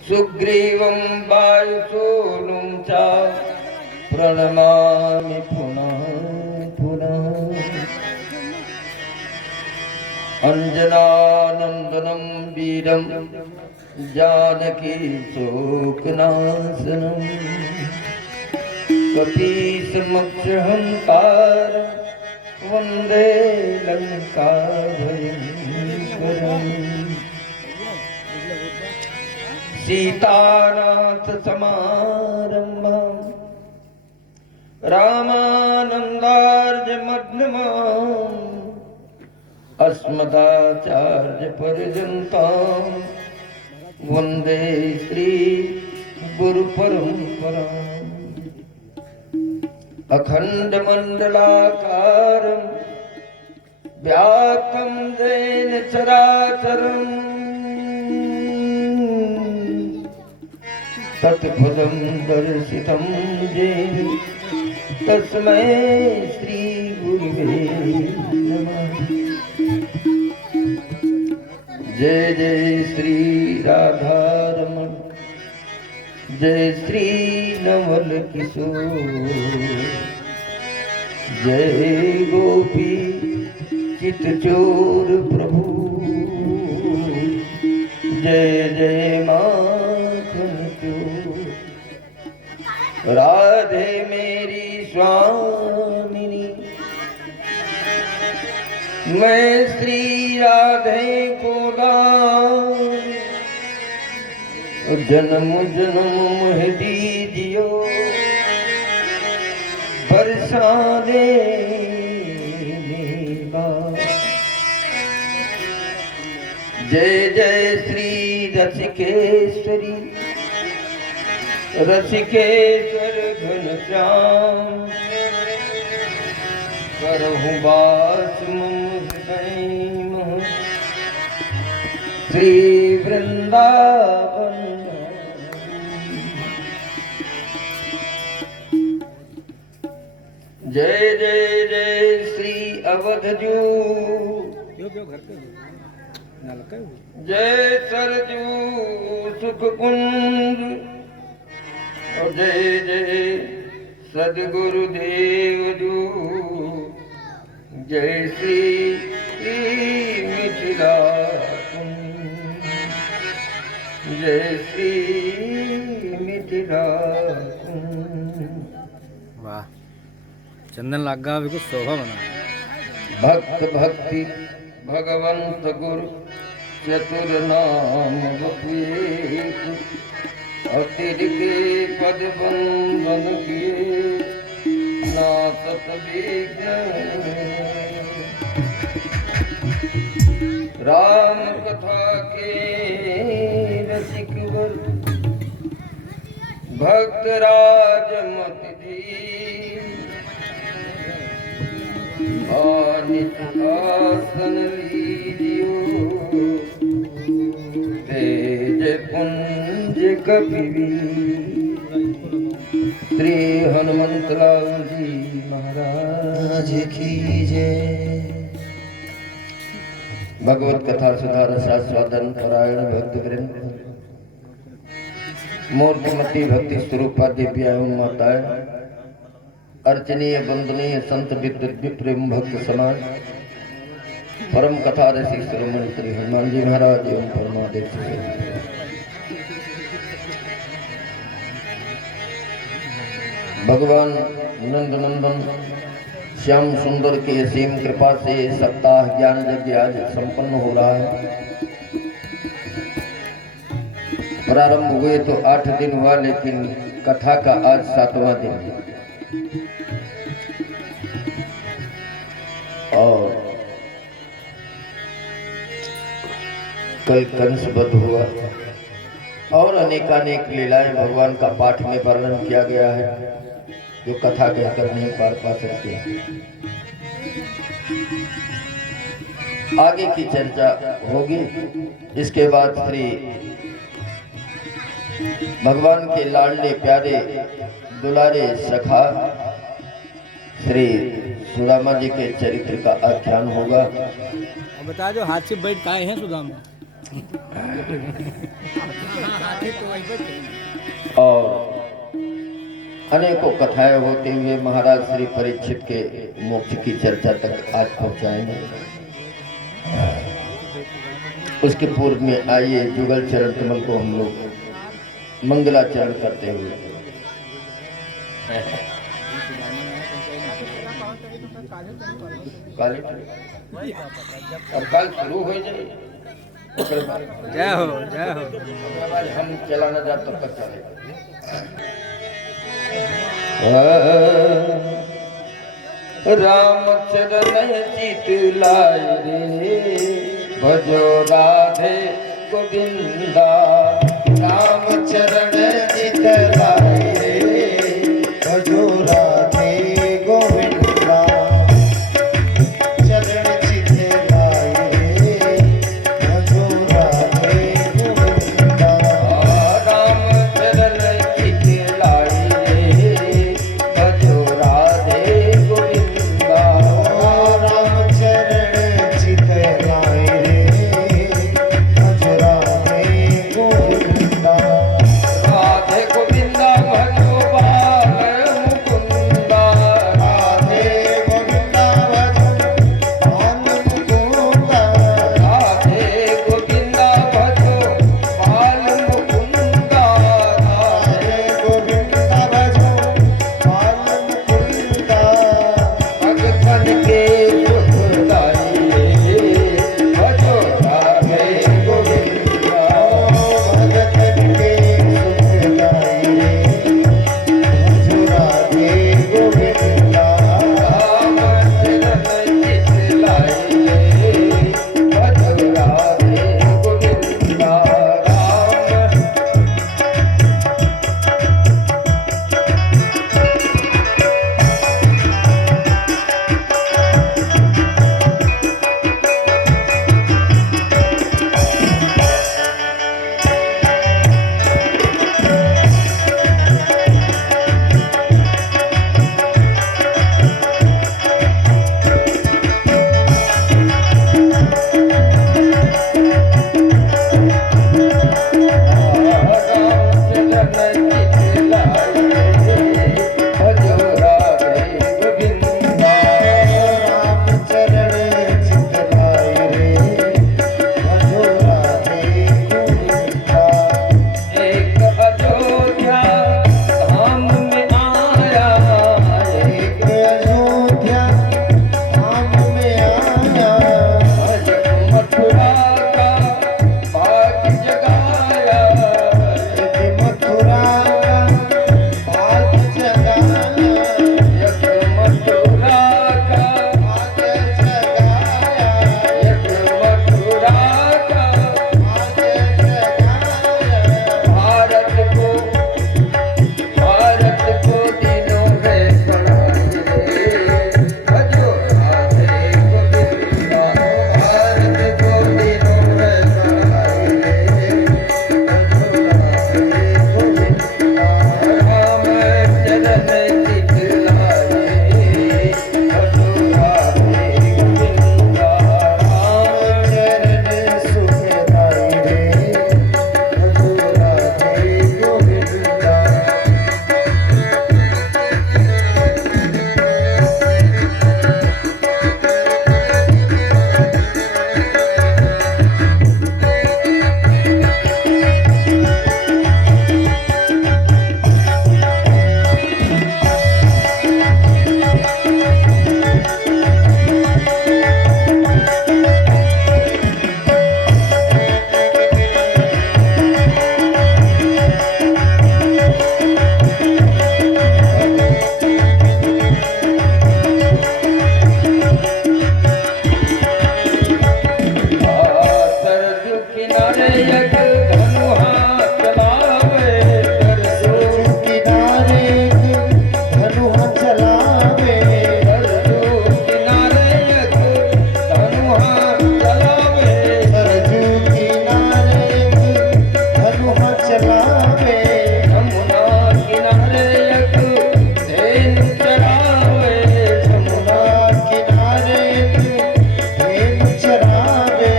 सुग्रीवं वायुसूनुं च प्रणमामि पुनः पुनः। अंजनानंदनं वीरं जानकी शोकनाशनं कपीशमक्षहंकार वंदे लंकाभयंकरम्। सीतानाथ समारंभं रामानंदार्य मध्यमाम् अस्मदाचार्य पर्यन्तां वंदे श्री गुरु परंपराम्। अखंड मंडलाकारं व्याप्तं येन चराचरम् तत्पदं दर्शितं येन तस्मै श्री गुरुवे नमः। जय जय श्री राधारमण जय श्री नवल किशोर जय गोपी चितचोर प्रभु जय जय माखन चोर। राधे मेरी स्वामिनी मैं श्री राधे को दान जन्म जन्म मोह दीजियो बरसाने जय जय श्री रसिकेश्वरी रसिकेश्वर घनश्याम करहु वास मम हृदय मह श्री वृंदावन। जय जय जय श्री अवधजू जय सरजू सुख कुंज और जय जय सदगुरुदेव जू जय श्री मिथिला जय श्री मिथिला। वाह चंदन लागा भी कुछ शोभा बना। भक्त भक्ति भगवंत गुरु चतुर नाम बपुए अतिर के पद बंधन किए नासत विज्ञान। राम कथा के रसिक वर भक्त राज मत जी निज आसन लीजियो तेज पुंज कपिवीर। श्री हनुमंतलाल जी महाराज की जय। भगवत कथा सुधार शास्वादन परायण भक्त वृंद मूर्तिमती भक्ति स्वरूपा दिव्या माताएं अर्चनीय वंदनीय संत विद्युत प्रेम भक्त समाज परम कथा रसिक शिरोमणि श्री हनुमान जी महाराज एवं परमादेव भगवान नंद नंदन श्याम सुंदर की असीम कृपा से सप्ताह ज्ञान यज्ञ आज संपन्न हो रहा है। प्रारंभ हुए तो 8 दिन हुआ लेकिन कथा का आज 7वां दिन है और कल कंस वध हुआ और अनेकानेक लीलाएं भगवान का पाठ में वर्णन किया गया है जो कथा कहकर नहीं पार पा सकते। आगे की चर्चा होगी। इसके बाद श्री भगवान के लाडले प्यारे दुलारे सखा श्री सुदामा जी के चरित्र का आख्यान होगा। बता दो हाथ से बैठ काहे हैं सुदामा? और अनेकों कथाएं होते हुए महाराज श्री परीक्षित के मोक्ष की चर्चा तक आज पहुंचाएंगे। उसके पूर्व में आइए जुगल चरण कमल को हम लोग मंगलाचरण करते हुए और कल शुरू हो जाए जय हो जय हो। हम चलाना जा तब तक चलेगा। रामचरण चित लाए रे भजो राधे गोविंदा। रामचरण चित लाए रे भजो राधे गोविंदा। चरण चित लाए रे भजो राधे गोविंदा। रामचरण चित लाए रे भजो राधे गोविंदा। रामचरण चित लाए रे भजो राधे गोविंदा। राधे गोविंदा भजो बाल मुकुंदा। राधे गोविंदा भजो बाल मुकुंदा। राधे गोविंदा भजो बाल मुकुंदा। राधे गोविंदा भजो बाल मुकुंदा। भगतन के सुखदाई रे भजो राधे गोविंदा। भगतन के सुखदाई रे भजो राधे गोविंदा। रामचरण चित लाए रे भजो राधे गोविंदा। रामचरण चित लाए रे भजो राधे गोविंदा। एक अयोध्या धाम में आया। एक अयोध्या धाम में आया। मथुरा का भाग जगाया। एक मथुरा का भाग जगाया। एक मथुरा का भाग जगाया। एक मथुरा का भाग जगाया। भारत को दिनों में बनाए भजो राधे गोविंदा। भारत को दिनों में बनाए भजो राधे गोविंदा। रामचरण चित लाए भजो राधे गोविंदा। चरण सुखदाई रे भजो राधे गोविंदा। सरजू किनारे एक धनु हाथ चलावे। सरजू किनारे धनु चलावे। सरजू किनारे एक धनु हाथ चलावे। सरजू किनारे धनु चलावे। यमुना किनारे एक धेनु चरावे। यमुना किनारे धेनु चरावे।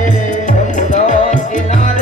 यमुना किनारे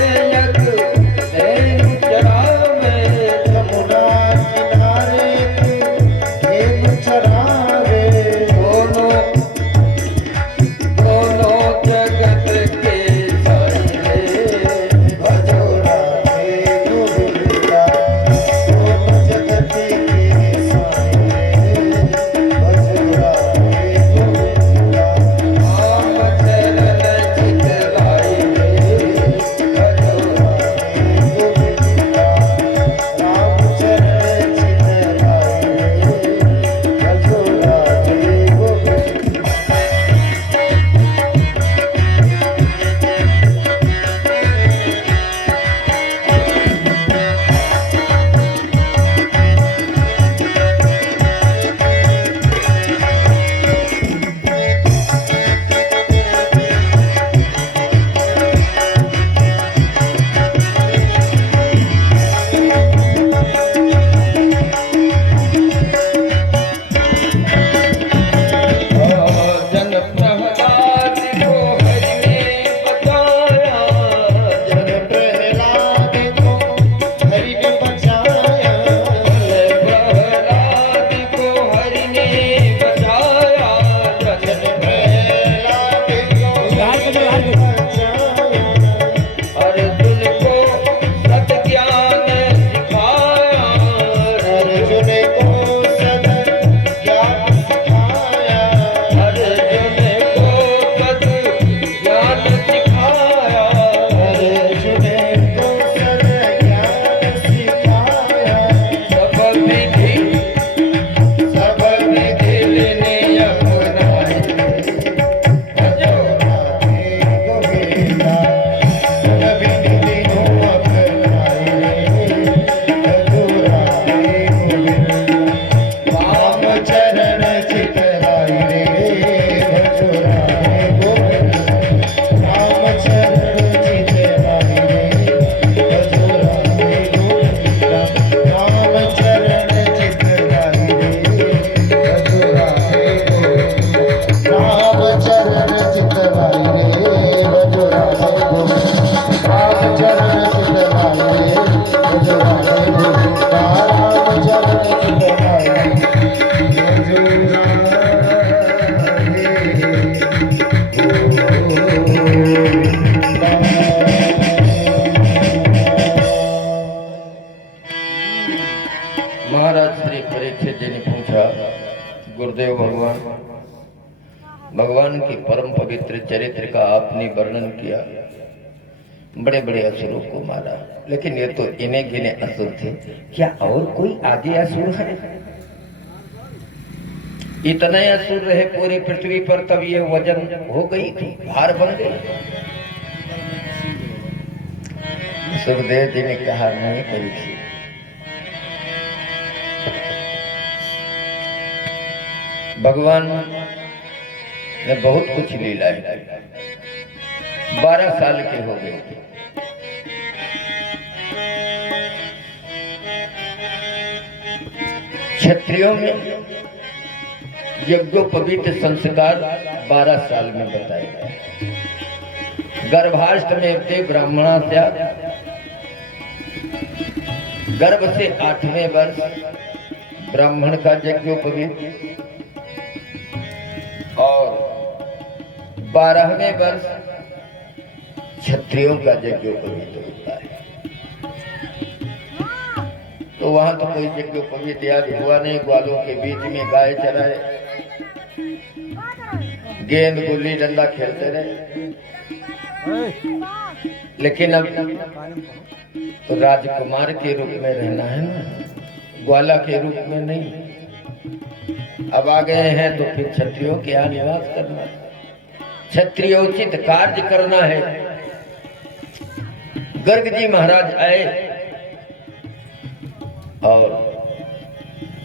राम चरण बनाए महाराज श्री परीक्षित जी ने पूछा, गुरुदेव भगवान, भगवान की परम पवित्र चरित्र का आपने वर्णन किया, बड़े बड़े असुरों को मारा, लेकिन ये तो इन्हें गिने असुर थे, क्या और कोई आगे असुर है? इतने असुर रहे पूरी पृथ्वी पर, तब ये वजन हो गई थी, भार बन गई। सुखदेव जी ने कहा, नहीं परीक्षित, भगवान ने बहुत कुछ लीलाएं की। 12 साल के हो गए थे। क्षत्रियों में यज्ञोपवीत संस्कार 12 साल में बताए गए। गर्भाष्टमी थे ब्राह्मणास्या, गर्भ से 8वें वर्ष ब्राह्मण का यज्ञोपवीत और 12वें वर्ष क्षत्रियों का यज्ञोपवीत होता है। तो वहां तो कोई यज्ञोपवीत याद हुआ नहीं, ग्वालों के बीच में गाय चराए, गेंद गुल्ली डंडा खेलते रहे। लेकिन अब तो राजकुमार के रूप में रहना है ना, ग्वाला के रूप में नहीं। अब आ गए हैं तो फिर क्षत्रियों के यहाँ निवास करना, क्षत्रियोचित कार्य करना है। गर्ग जी महाराज आए और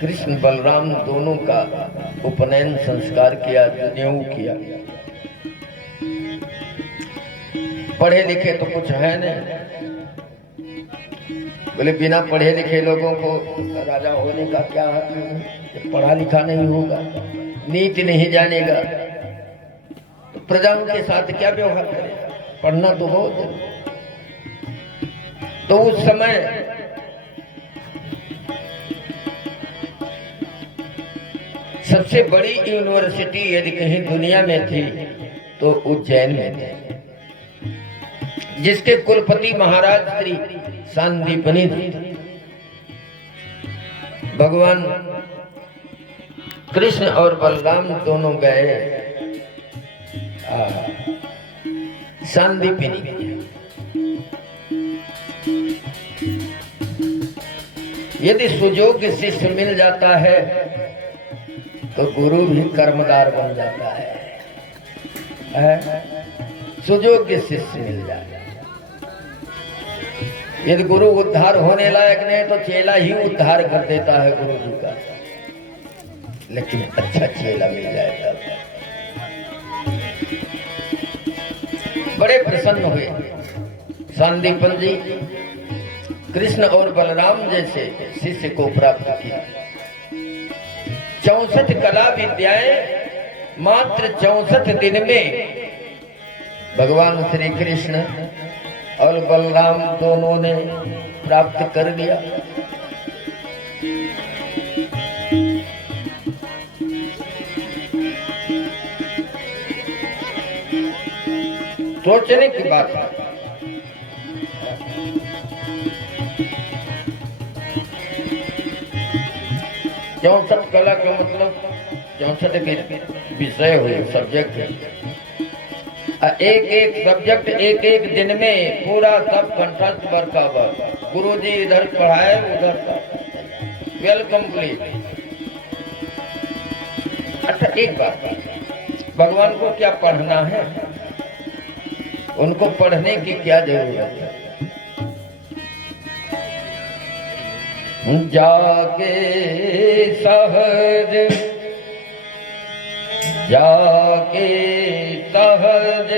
कृष्ण बलराम दोनों का उपनयन संस्कार किया, जनेऊ किया। पढ़े लिखे तो कुछ है नहीं, बोले बिना पढ़े लिखे लोगों को राजा होने का क्या हक है? पढ़ा लिखा नहीं होगा, नीति नहीं जानेगा, तो प्रजाओं के साथ क्या व्यवहार करेगा? पढ़ना तो बहुत जरूरी। तो उस समय सबसे बड़ी यूनिवर्सिटी यदि कहीं दुनिया में थी तो उज्जैन में थी, जिसके कुलपति महाराज श्री सांदीपनि थे। भगवान कृष्ण और बलराम दोनों गए सांदीपनि। यदि सुयोग्य शिष्य मिल जाता है तो गुरु भी कर्मदार बन जाता है? सुयोग्य शिष्य मिल जाए। यदि गुरु उद्धार होने लायक नहीं तो चेला ही उद्धार कर देता है गुरु जी का, लेकिन अच्छा चेला मिल जाएगा। बड़े प्रसन्न हुए सांदीपन जी, कृष्ण और बलराम जैसे शिष्य को प्राप्त किया। 64 कला विद्याएं मात्र 64 दिन में भगवान श्री कृष्ण और बलराम दोनों ने प्राप्त कर लिया। सोचने की बात है। चौसठ कला का मतलब 64 विषय हुए, सब्जेक्ट है। एक एक सब्जेक्ट एक एक दिन में पूरा सब कंठस्थ बरकरार। गुरु जी इधर पढ़ाए उधर वेल कंप्लीट। अच्छा एक बात, भगवान को क्या पढ़ना है? उनको पढ़ने की क्या जरूरत है? जाके सहज जाके सहज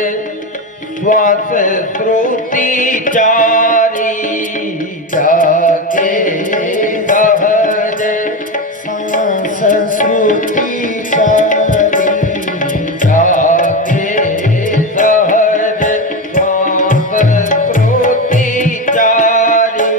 श्वास श्रुति चारी, जाके सहज सांस श्रुति चारी, जाके सहज श्वास श्रुति चारी,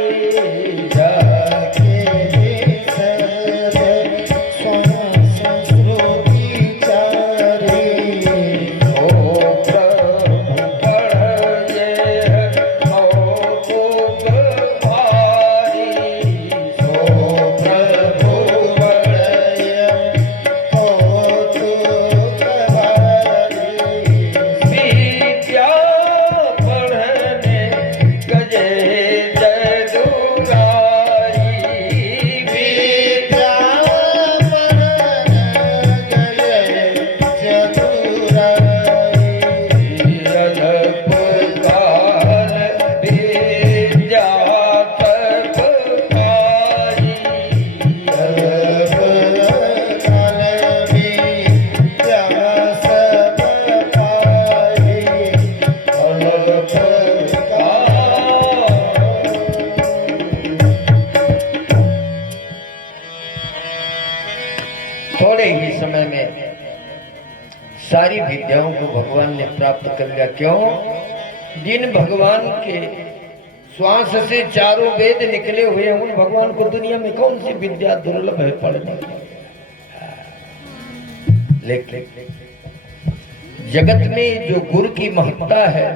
में सारी विद्याओं को भगवान ने प्राप्त कर लिया। क्यों? जिन भगवान के श्वास से चारों वेद निकले हुए हैं, उन भगवान को दुनिया में कौन सी विद्या दुर्लभ है पढ़ने की। लेकिन जगत में जो गुरु की महत्ता है,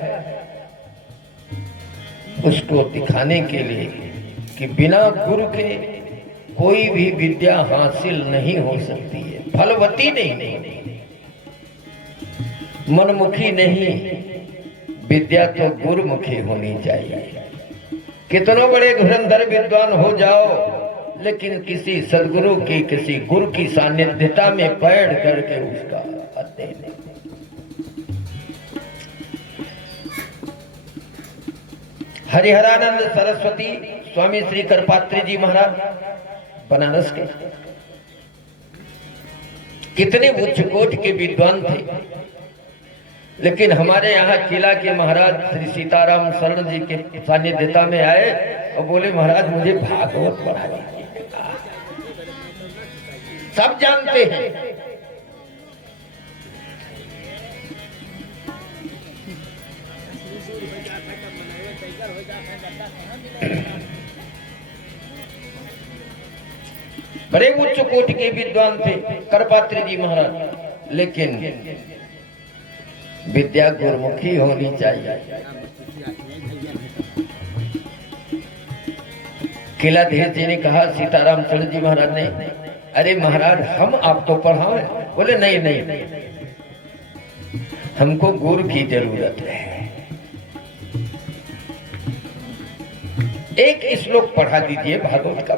उसको दिखाने के लिए कि बिना गुरु के कोई भी विद्या हासिल नहीं हो सकती है, फलवती नहीं, मनमुखी नहीं, विद्या तो गुरुमुखी होनी चाहिए। कितनों बड़े धुरंधर विद्वान हो जाओ, लेकिन किसी सदगुरु की, किसी गुरु की सानिध्यता में बैठ करके उसका अध्ययन नहीं। हरिहरानंद सरस्वती स्वामी श्री करपात्री जी महाराज बनारस के कितने उच्च कोटि के विद्वान थे, लेकिन हमारे यहाँ किला के महाराज श्री सीताराम शरण जी के सानिध्यता में आए और बोले, महाराज मुझे भागवत पढ़ाइए। सब जानते हैं बड़े उच्च कोटि के विद्वान थे करपात्री जी महाराज, लेकिन विद्या गुरुमुखी होनी चाहिए। किलाधीश जी ने कहा सीताराम चंद्र जी महाराज ने, अरे महाराज हम आप तो पढ़ाओ। बोले नहीं, हमको गुरु की जरूरत है। एक श्लोक पढ़ा दीजिए भागवत का।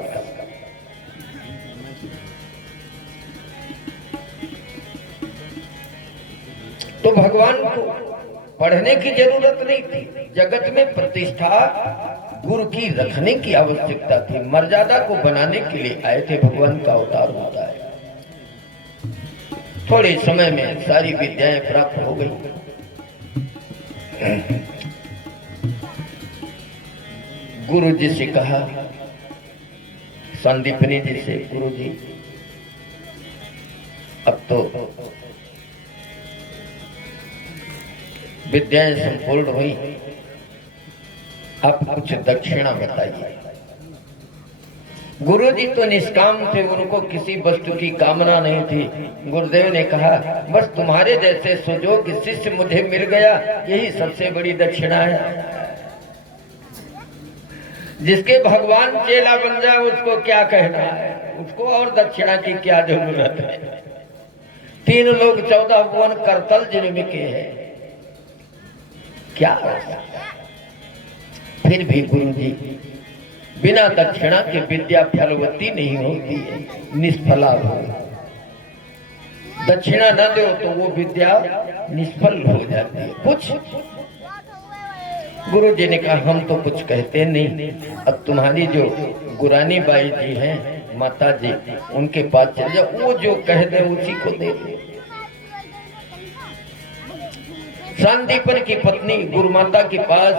तो भगवान को पढ़ने की जरूरत नहीं थी, जगत में प्रतिष्ठा गुरु की रखने की आवश्यकता थी, मर्यादा को बनाने के लिए आए थे। भगवान का अवतार होता है। थोड़े समय में सारी विद्याएं प्राप्त हो गई। गुरु जी से कहा, संदीपनी जी से, गुरु जी अब तो विद्याएं संपूर्ण हुई, आप कुछ दक्षिणा बताइए। गुरु जी तो निष्काम थे, उनको किसी वस्तु की कामना नहीं थी। गुरुदेव ने कहा, बस तुम्हारे जैसे सुजोग शिष्य मुझे मिल गया, यही सबसे बड़ी दक्षिणा है। जिसके भगवान चेला बन जाए उसको क्या कहना है, उसको और दक्षिणा की क्या जरूरत है। 3 लोग 14 भुवन करतल जिनके हैं, क्या फिर भी गुरु जी बिना दक्षिणा के विद्या फलवती नहीं होती है, निष्फला हो। दक्षिणा न दो तो वो विद्या निष्फल हो जाती है। कुछ गुरु जी ने कहा, हम तो कुछ कहते नहीं, अब तुम्हारी जो गुरानी बाई जी हैं, माता जी, उनके पास चले जाओ, वो जो कह दे उसी को दे दे। संदीपन की पत्नी गुरु माता के पास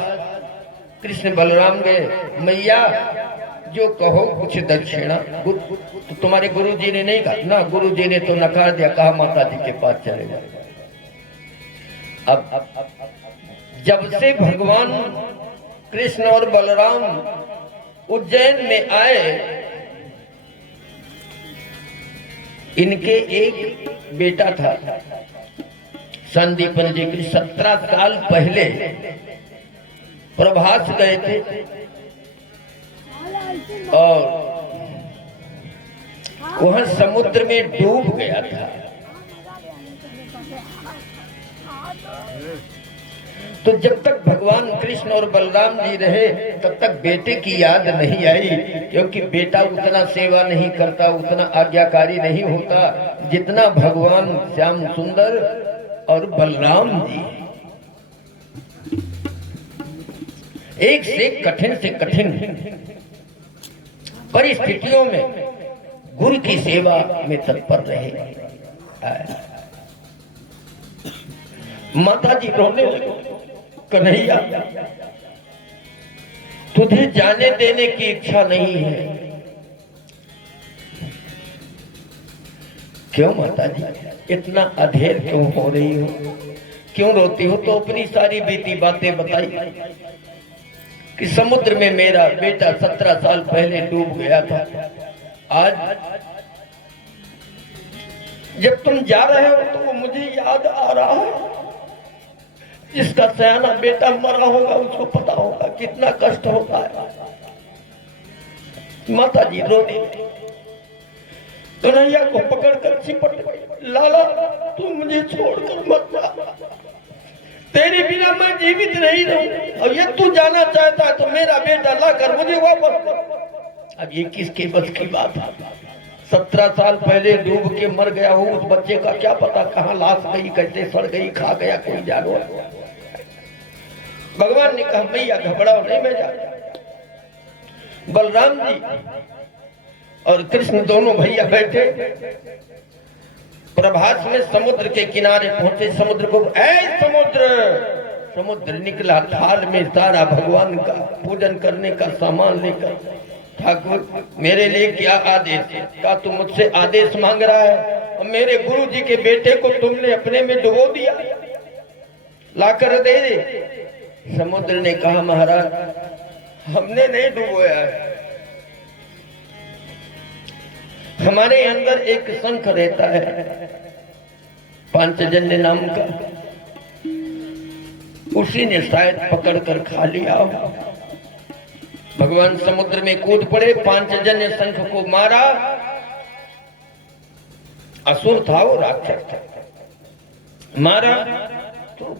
कृष्ण बलराम गए, मैया जो कहो कुछ दक्षिणा। तो तुम्हारे गुरु जी ने नहीं कहा ना, गुरु जी ने तो नकार दिया, कहा माता जी के पास चले जाओ। अब जब से भगवान कृष्ण और बलराम उज्जैन में आए, इनके एक बेटा था संदीपन जी के। 17 साल पहले प्रभास गए थे और वहां समुद्र में डूब गया था। तो जब तक भगवान कृष्ण और बलराम जी रहे, तब तक बेटे की याद नहीं आई, क्योंकि बेटा उतना सेवा नहीं करता, उतना आज्ञाकारी नहीं होता जितना भगवान श्याम सुंदर और बलराम जी। एक से कठिन परिस्थितियों में गुरु की सेवा में तत्पर रहे। माता जी रोने लगे, कन्हैया तुझे जाने देने की इच्छा नहीं है, क्यों माता जी इतना अधेर क्यों हो रही हो, क्यों रोती हो? तो अपनी सारी बीती बातें बताई कि समुद्र में मेरा बेटा 17 साल पहले डूब गया था। आज जब तुम जा रहे हो तो वो मुझे याद आ रहा है। जिसका सयाना बेटा मरा होगा उसको पता होगा कितना कष्ट होता है। माता जी रोने कन्हैया को पकड़कर चिपट गई। लाला तू मुझे छोड़कर मत जा, तेरे बिना मैं जीवित नहीं रहूं। और ये तू जाना चाहता है तो मेरा बेटा लाकर मुझे वापस दे। अब ये किसके बस की बात है? 17 साल पहले डूब के मर गया हो उस बच्चे का क्या पता कहाँ लाश गई, कैसे सड़ गई, खा गया कोई जानवर। भगवान ने कहा भैया घबराओ नहीं, मैं जा। बलराम जी और कृष्ण दोनों भैया बैठे प्रभास में समुद्र के किनारे पहुंचे। समुद्र को समुद्र निकला थाल में सारा भगवान का पूजन करने का सामान लेकर। ठाकुर मेरे लिए क्या आदेश है? क्या तुम मुझसे आदेश मांग रहा है? और मेरे गुरु जी के बेटे को तुमने अपने में डुबो दिया, लाकर दे दे। समुद्र ने कहा महाराज हमने नहीं डुबोया है, हमारे अंदर एक शंख रहता है पांचजन्य नाम का, उसी ने शायद पकड़ कर खा लिया। भगवान समुद्र में कूद पड़े, पांचजन्य शंख को मारा। असुर था वो, राक्षस था। मारा तो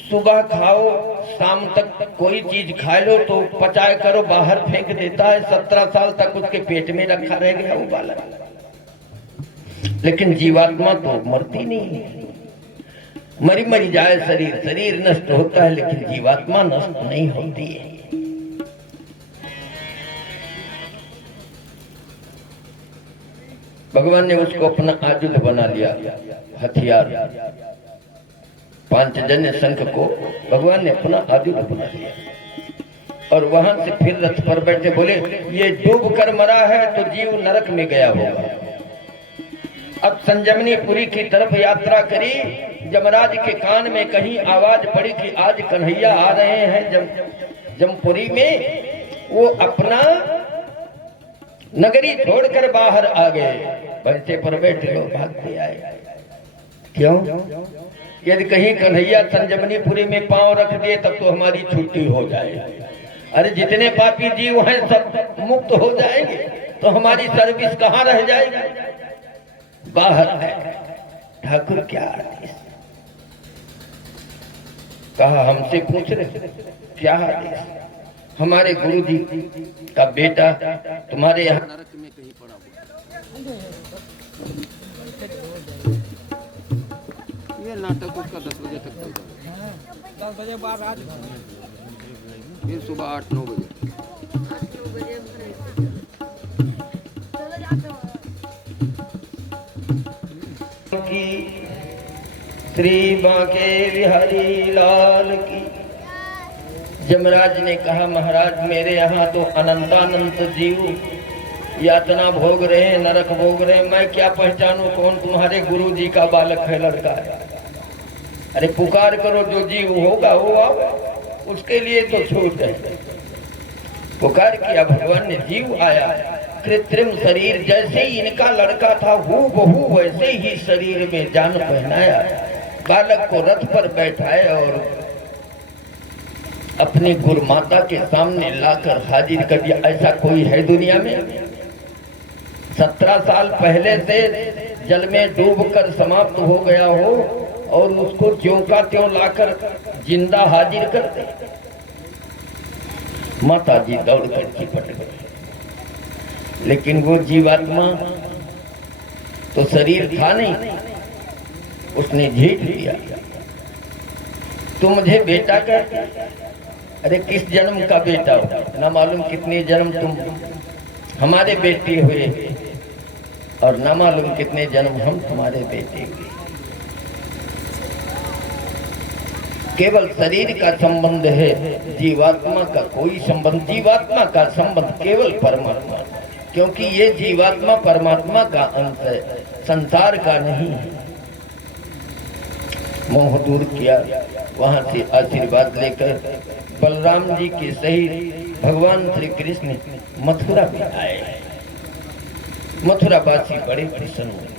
सुबह खाओ शाम तक कोई चीज खा लो तो पचाए करो बाहर फेंक देता है। 17 साल तक उसके पेट में रखा रह गया वो बालक। लेकिन जीवात्मा तो मरती नहीं है, मरी मरी जाए शरीर, शरीर नष्ट होता है लेकिन जीवात्मा नष्ट नहीं होती है। भगवान ने उसको अपना आयुध बना लिया, हथियार। पांचजन्य शंख को भगवान ने अपना आयुध बना लिया और वहां से फिर रथ पर बैठे बोले ये डूब कर मरा है तो जीव नरक में गया होगा। अब संजमनीपुरी की तरफ यात्रा करी। जमराज के कान में कहीं आवाज पड़ी कि आज कन्हैया आ रहे हैं जमपुरी में। वो अपना नगरी छोड़कर बाहर आ गए। बंसे पर बैठे लोग भागते आए। क्यों? यदि कहीं कन्हैया संजमनीपुरी में पांव रख दिए तब तो हमारी छुट्टी हो जाए। अरे जितने पापी जीव हैं सब मुक्त हो जाएंगे तो हमारी सर्विस कहाँ रह जाएगी? बाहर है। ठाकुर क्या आदेश? कहा हमसे पूछ रहे क्या आदेश? हमारे गुरु जी का बेटा तुम्हारे यहाँ नरक में कहीं पड़ा हुआ। ये नाटक उसका 10 बजे तक चलता है। 10 बजे बाद आज फिर सुबह 8-9 बजे। की श्री बांके बिहारी लाल की। जमराज ने कहा महाराज मेरे यहाँ तो अनंतानंत जीव यातना भोग रहे हैं, नरक भोग रहे हैं। मैं क्या पहचानूं कौन तुम्हारे गुरु जी का बालक है, लड़का है? अरे पुकार करो, जो जीव होगा वो आवे, उसके लिए तो छूट है। पुकार किया, भगवान ने जीव आया। कृत्रिम शरीर जैसे ही इनका लड़का था हूबहू वैसे ही शरीर में जान पहनाया। बालक को रथ पर बैठाया और अपनी गुरु माता के सामने लाकर हाजिर कर दिया। ऐसा कोई है दुनिया में? 17 साल पहले से जल में डूबकर समाप्त हो गया हो और उसको ज्यों का त्यों लाकर जिंदा हाजिर कर दे। माता जी दौड़कर चिपट गई। लेकिन वो जीवात्मा तो शरीर था नहीं, उसने झेल लिया। तू मुझे बेटा कहती? अरे किस जन्म का बेटा हो? ना मालूम कितने जन्म तुम हमारे बेटे हुए और ना मालूम कितने जन्म हम तुम्हारे बेटे हुए। केवल शरीर का संबंध है, जीवात्मा का कोई संबंध। जीवात्मा का संबंध केवल परमात्मा। क्योंकि ये जीवात्मा परमात्मा का अंश है, संसार का नहीं है। मोह दूर किया, वहां से आशीर्वाद लेकर बलराम जी के सहित भगवान श्री कृष्ण मथुरा में आए। मथुरा वासी बड़े प्रसन्न हुए।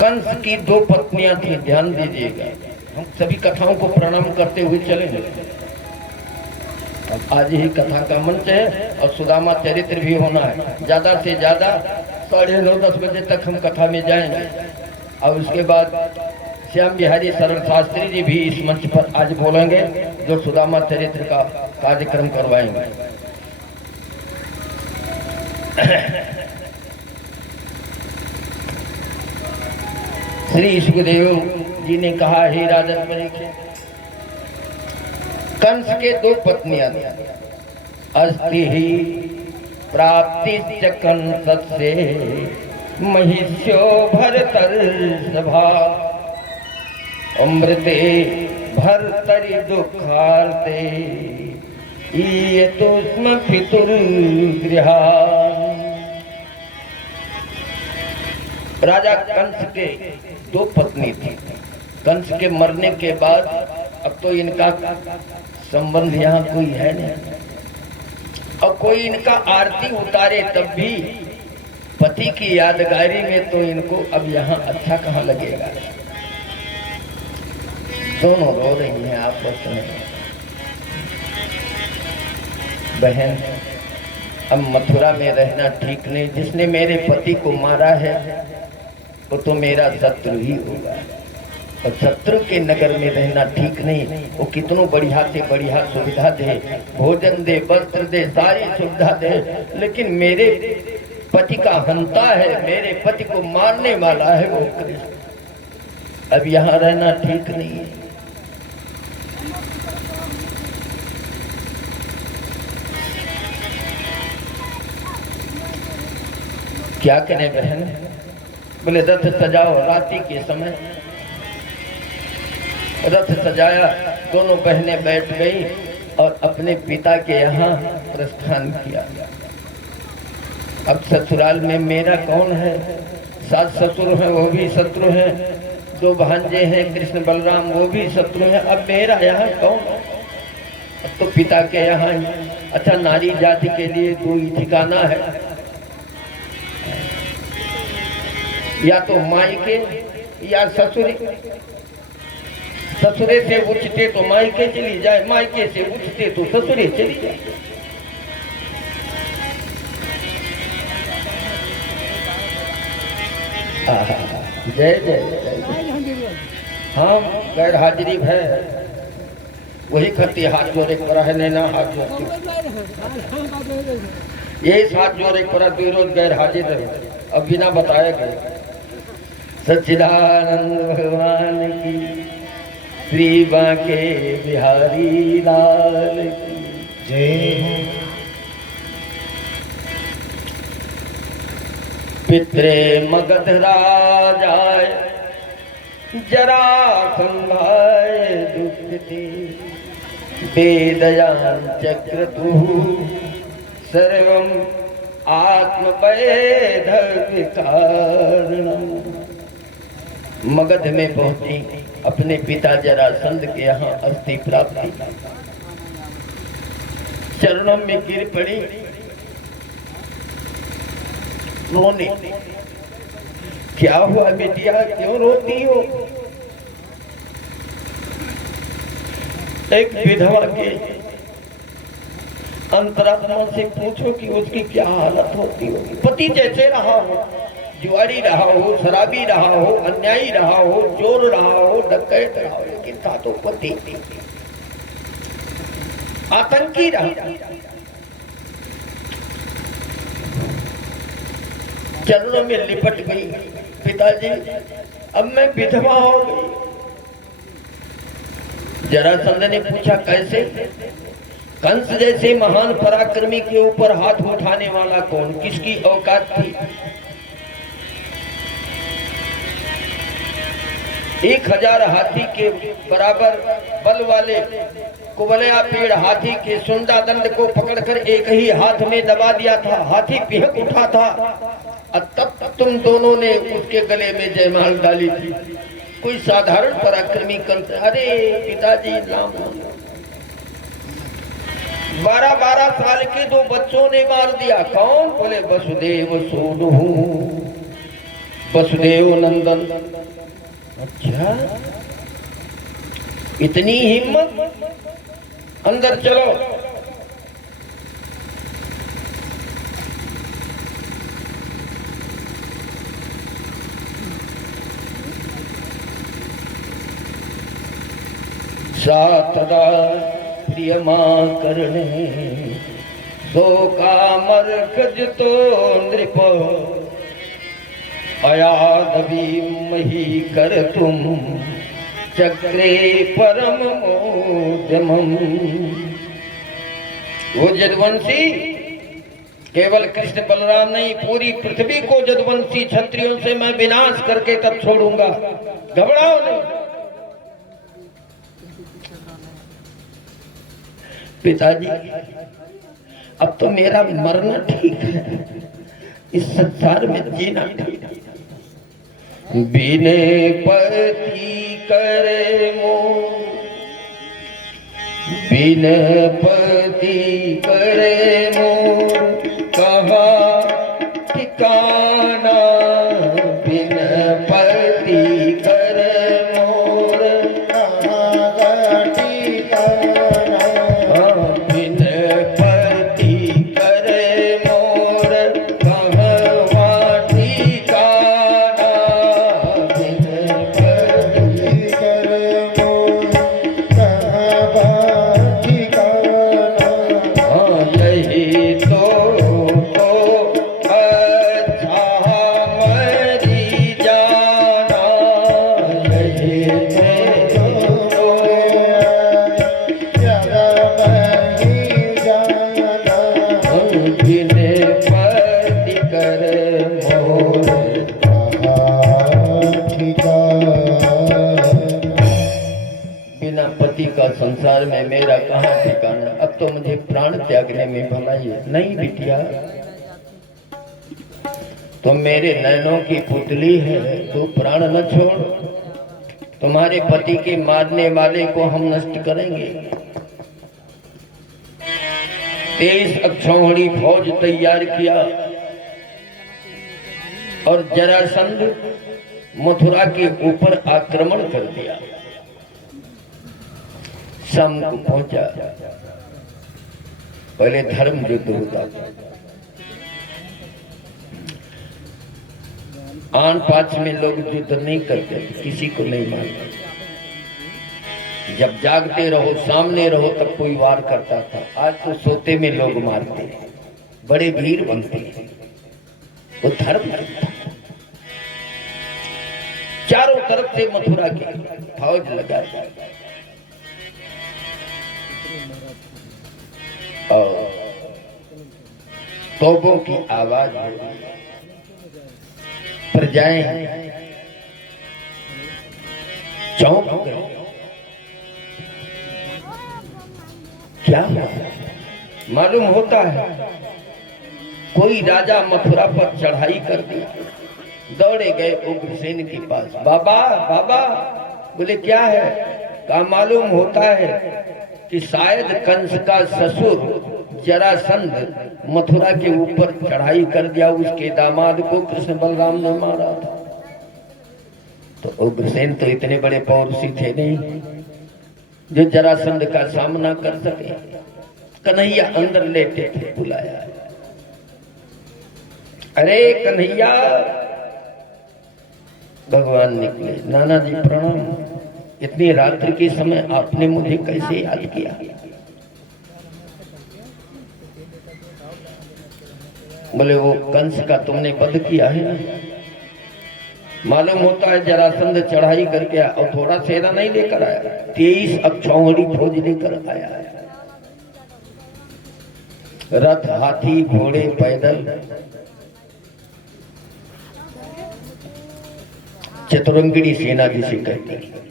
कंस की 2 पत्नियां थी, ध्यान दीजिएगा। हम सभी कथाओं को प्रणाम करते हुए चलेंगे। अब आज ही कथा का मंच है और सुदामा चरित्र भी होना है। ज्यादा से ज्यादा 9:30 बजे तक हम कथा में जाएंगे और उसके बाद श्याम बिहारी शरण शास्त्री जी भी इस मंच पर आज बोलेंगे, जो सुदामा चरित्र का कार्यक्रम करवाएंगे। श्री सुखदेव जी ने कहा, हे राजन परीक्षित, कंस के 2 पत्नियां अस्ति ही प्राप्ति कंस से महिष्यो भरतर्षभा अमृते भरतरि दुखार्ते ईयतो स्म पितुर्गृहा। राजा कंस के 2 पत्नी थी। कंस के मरने के बाद अब तो इनका संबंध यहाँ कोई है नहीं, और कोई इनका आरती उतारे तब भी पति की यादगारी में तो इनको अब यहाँ अच्छा कहाँ लगेगा। दोनों रो रही हैं आपस में। बहन, अब मथुरा में रहना ठीक नहीं। जिसने मेरे पति को मारा है वो तो मेरा शत्रु ही होगा, और शत्रु के नगर में रहना ठीक नहीं। वो कितनों बढ़िया से बढ़िया सुविधा दे, भोजन दे, वस्त्र दे, सारी सुविधा दे, लेकिन मेरे पति का हंता है, मेरे पति को मारने वाला है वो कृष्ण। अब यहाँ रहना ठीक नहीं है। क्या करें बहन? बोले रथ सजाओ। रात्रि के समय रथ सजाया, दोनों बहनें बैठ गई और अपने पिता के यहाँ प्रस्थान किया। अब ससुराल में मेरा कौन है? सास ससुर हैं, वो भी शत्रु हैं। 2 भांजे हैं कृष्ण बलराम, वो भी शत्रु हैं। अब मेरा यहाँ कौन? अब तो पिता के यहाँ ही। अच्छा, नारी जाति के लिए 2 ही ठिकाना है, या तो मायके या ससुरी। ससुरे से उठते तो मायके चली जाए, मायके से उठते तो ससुरे चली जाए। जय जय जय। हाँ, गैर हाजिरी है, वही करती। हाथ जोड़े पर है नैना, हाथ जोड़ती। यही हाथ जोड़े पर विरोध गैर हाजिर रहे। अब बिना बताए गए। सच्चिदानंद भगवान की, श्री बांके बिहारी लाल की जय हो। पित्रे मगध राजाय जरासंधाय दुष्कृति वेदयान चक्रतुः सर्वं आत्मवैध कारणम। मगध में पहुंची, अपने पिता जरासंध के यहाँ अस्थि प्राप्ति, चरणों में गिर पड़ी, रोने। क्या हुआ बेटिया, क्यों रोती हो? एक विधवा के अंतरात्मा से पूछो कि उसकी क्या हालत होती होगी। पति जैसे रहा हो, जुआरी रहा हो, शराबी रहा हो, अन्यायी रहा हो, चोर रहा हो, डकैत रहा हो, लेकिन था तो पति। आतंकी रहा, चरणों में लिपट गई। पिताजी, अब मैं विधवा हो गई। जरासंध ने पूछा, कैसे? कंस जैसे महान पराक्रमी के ऊपर हाथ उठाने वाला कौन? किसकी औकात थी? 1000 हाथी के बराबर बल वाले कुबलया पेड़ हाथी के सुंडा दंड को पकड़कर एक ही हाथ में दबा दिया था। हाथी पिहक उठा था और तब तुम दोनों ने उसके गले में जयमाल डाली थी। कोई साधारण पराक्रमी कंस, अरे पिताजी नाम 12-12 साल के 2 बच्चों ने मार दिया। कौन? बोले वसुदेव सोनू, वसुदेव नंदन। अच्छा, इतनी हिम्मत? अंदर चलो। सातदा प्रियमा करणे सो कामर कज तो नृप अयादवी मही कर तुम चक्रे परम मोदमम। वो जदवंशी केवल कृष्ण बलराम नहीं, पूरी पृथ्वी को जदवंशी क्षत्रियों से मैं विनाश करके तब छोड़ूंगा। घबराओ नहीं। पिताजी, अब तो मेरा मरना ठीक है, इस संसार में जीना ठीक है। बिने पति करे मोर, बिने पति करे मोर कहा ठिकाना। बिन पति करे मोर कहा ठिकाना। बिन पति करे मोर कहाँ ठिकाना। बिन पति करे मोर कहाँ ठिकाना। यही तो अच्छा मरी जाना। यही तो ज्यादा मरी जाना। बिन पति करे मोर कहाँ ठिकाना। बिना पति का संसार में मेरा कहाँ ठिकाना। अब तो मुझे प्राण त्यागने में भलाई है। नहीं बिटिया, तो मेरे नैनों की पुतली है, तू प्राण न छोड़। तुम्हारे पति के मारने वाले को हम नष्ट करेंगे। 23 अक्षौहिणी फौज तैयार किया और जरासंध मथुरा के ऊपर आक्रमण कर दिया। शाम को पहुंचा। पहले धर्म युद्ध होता था। आन पांच में लोग युद्ध नहीं करते, किसी को नहीं मारते। जब जागते रहो, सामने रहो, तब कोई वार करता था। आज तो सोते में लोग मारते हैं, बड़े वीर बनते हैं। वो धर्म था। चारों तरफ से मथुरा की फौज लगाई और तोपों की आवाज हो रही। प्रजाएं चौंक गई। क्या मालूम होता है? कोई राजा मथुरा पर चढ़ाई कर दी। दौड़े गए उग्रसेन के पास। बाबा बाबा, बोले क्या है? क्या मालूम होता है कि शायद कंस का ससुर जरासंध मथुरा के ऊपर चढ़ाई कर दिया, उसके दामाद को कृष्ण बलराम ने मारा था। तो उग्रसेन तो इतने बड़े पौरुषी थे नहीं जो जरासंध का सामना कर सके। कन्हैया अंदर लेटे थे, बुलाया। अरे कन्हैया, भगवान निकले। नाना जी प्रणाम। इतनी रात्रि के समय आपने मुझे कैसे याद किया? बोले वो कंस का तुमने वध किया है ना। मालूम होता है जरासंध चढ़ाई करके और थोड़ा सेना नहीं लेकर आया, 23 अक्षौहिणी फौज लेकर आया है। रथ, हाथी, घोड़े, पैदल। चतुरंगिणी सेना जिसे कहते हैं।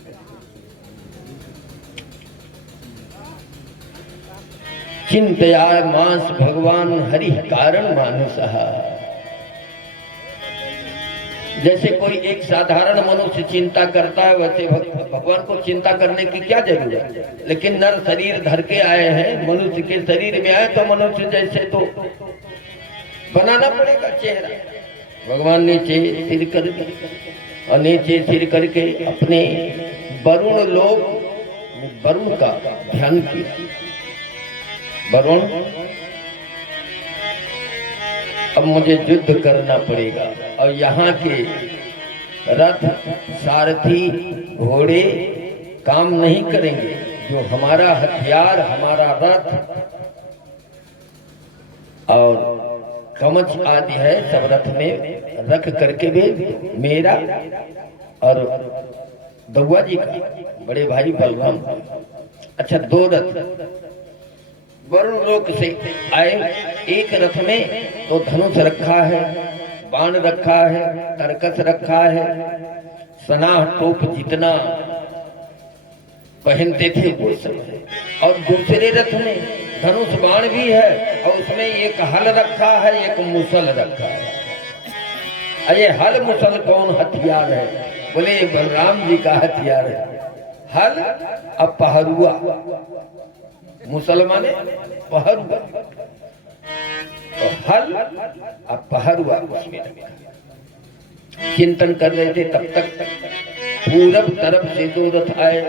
चिंतया मास भगवान हरि कारण मानस। जैसे कोई एक साधारण मनुष्य चिंता करता है वैसे भगवान को चिंता करने की क्या जरूरत है। लेकिन नर शरीर धर के आए हैं, मनुष्य के शरीर में आए तो मनुष्य जैसे तो बनाना पड़ेगा चेहरा। भगवान नीचे सिर कर और नीचे सिर करके अपने वरुण लोग वरुण का ध्यान किया। वरुण, अब मुझे युद्ध करना पड़ेगा और यहाँ के रथ सारथी घोड़े काम नहीं करेंगे। जो हमारा हथियार, हमारा रथ और कवच आदि है सब रथ में रख करके भी मेरा और दौआ जी का बड़े भाई बलराम। अच्छा, दो रथ वरुण लोक से आए। एक रथ में तो धनुष रखा है, बाण रखा है, तरकस रखा है, सनाह टोप जितना पहनते थे वो सब है। और दूसरे रथ में धनुष बाण भी है और उसमें एक हल रखा है, एक मुसल रखा है। अरे हल मुसल कौन हथियार है? बोले ये बलराम जी का हथियार है। हल अब पहरुआ, मुसलमान पहरुआ, तो हल अब पहरुआ उसमें चिंतन कर रहे थे। तब तक पूरब तरफ से दो रथ आए।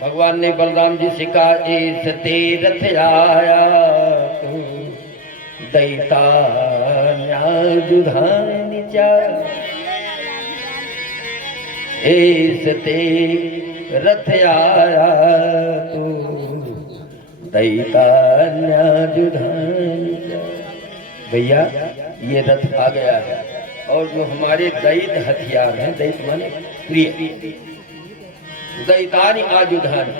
भगवान ने बलराम जी से कहा, ऐस ते रथ आया तो दैता न्याजुधान चाल। ऐस ते रथ आया तो दैता न्याजुधान चाल। भैया ये रथ आ गया है और जो हमारे दैत हथियार हैं, दैत माने प्रिय, दैतानि आजुधान,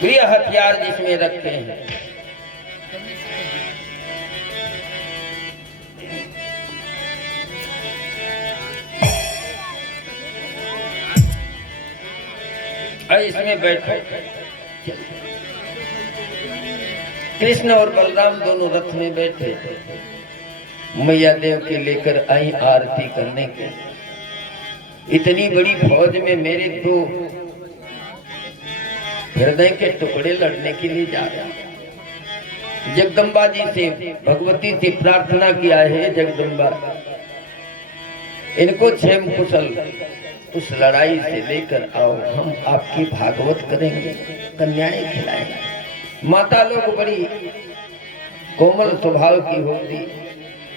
प्रिय हथियार जिसमें रखे हैं। इसमें बैठो। कृष्ण और बलराम दोनों रथ में बैठे। मैया देव के लेकर आई आरती करने के। इतनी बड़ी फौज में मेरे दो हृदय के टुकड़े लड़ने के लिए जा रहा हूं। जगदम्बा जी से, भगवती से प्रार्थना किया है, जगदम्बा इनको क्षेम कुशल उस लड़ाई से लेकर आओ, हम आपकी भागवत करेंगे, कन्याएं खिलाएंगे। माता लोग बड़ी कोमल स्वभाव की होती,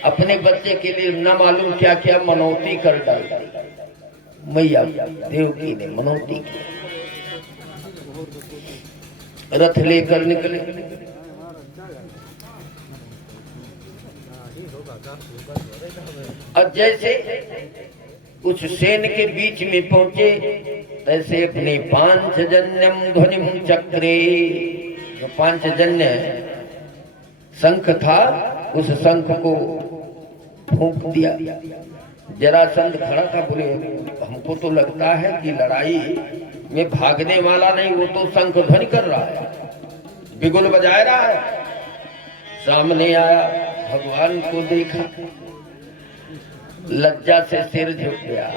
अपने बच्चे के लिए न मालूम क्या क्या मनौती कर डालती। मैया देवकी ने मनौती की, रथ लेकर निकले। और जैसे उस सेन के बीच में पहुंचे तैसे अपने पांचजन्यम ध्वनिम चक्रे, जो पांचजन्य शंख था उस शंख को फूंक दिया। जरासंध खड़ा था, बोले हमको तो लगता है कि लड़ाई में भागने वाला नहीं, वो तो शंख ध्वनि कर रहा है, बिगुल बजा रहा है। सामने आया, भगवान को देखा, लज्जा से सिर झुक गया।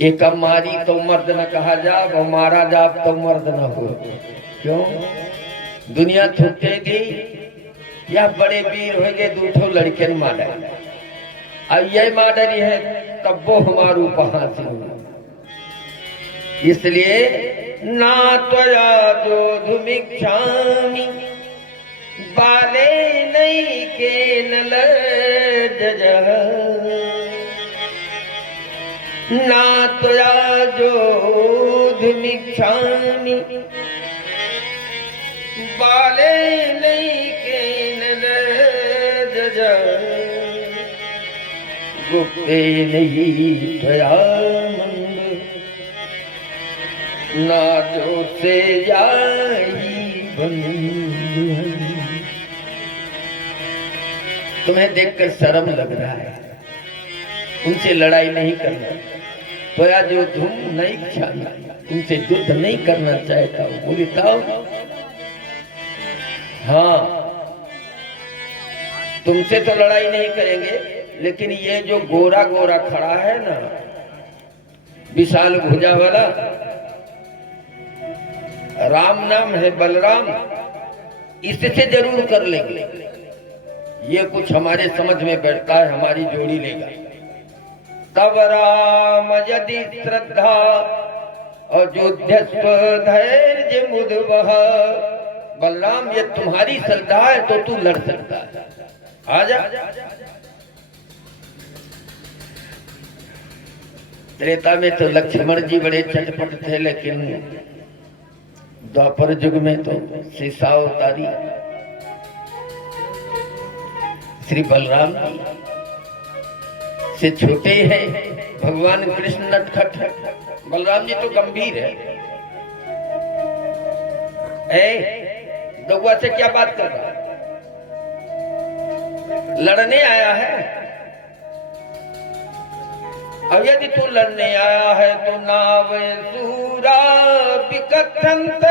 एक मारी तो मर्द न कहा जाब और मारा जाब तो मर्द न हो। क्यों? दुनिया थुकेगी या बड़े वीर हो गए, दूठो लड़के मारा। अब ये माडरी है तब वो हमारू पहासी हो। इसलिए ना त्वया जो धुमिक्षामी बाले नहीं के नल ना त्वया जो धुमिक्षामी बाले नहीं के नल गुप्ते नहीं त्वया मंद ना जो से जाई बंधु। तुम्हें देखकर शर्म लग रहा है, उनसे लड़ाई नहीं करना। त्वया जो धुम नहीं क्षामी, तुमसे युद्ध नहीं करना चाहता हूं। बोली तब? हाँ, तुमसे तो लड़ाई नहीं करेंगे, लेकिन ये जो गोरा गोरा खड़ा है ना, विशाल भुजा वाला, राम नाम है बलराम, इससे जरूर कर लेंगे। ये कुछ हमारे समझ में बैठता है, हमारी जोड़ी लेगा। तब राम यदि श्रद्धा अयोध्यस्व धैर्य मुदवह। बलराम, ये तुम्हारी श्रद्धा है तो तू लड़ सकता है, आजा। त्रेता में तो लक्ष्मण जी बड़े चटपट थे, लेकिन द्वापर युग में तो सीसा उतारी श्री बलराम जी से छोटे हैं भगवान कृष्ण नटखट है। बलराम जी तो गंभीर है। दौआ से क्या बात कर रहा है? लड़ने आया है। अब यदि तू लड़ने आया है तो नावे सूरा बिकथंत।